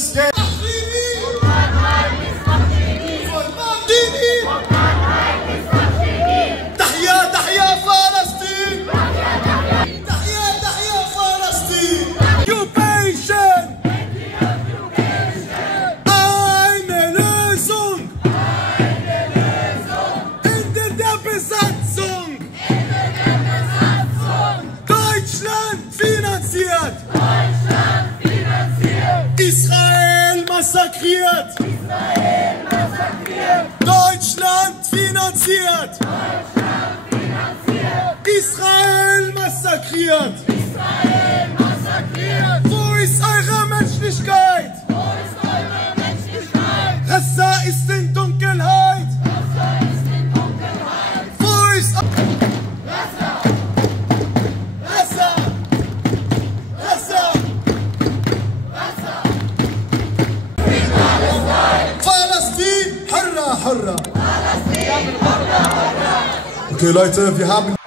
escape. تحيا تحيا فلسطين. تحيا تحيا فلسطين. Occupation. Eine Lösung. Ende der Besatzung. Deutschland finanziert. Israel massakriert. Deutschland finanziert. Israel massakriert. Wo ist eure Menschlichkeit? Rassa ist in Dunkelheit. Wo ist Rassa? Rassa! Rassa! Palästin, Hurra, Hurra! Okay, Leute, wir haben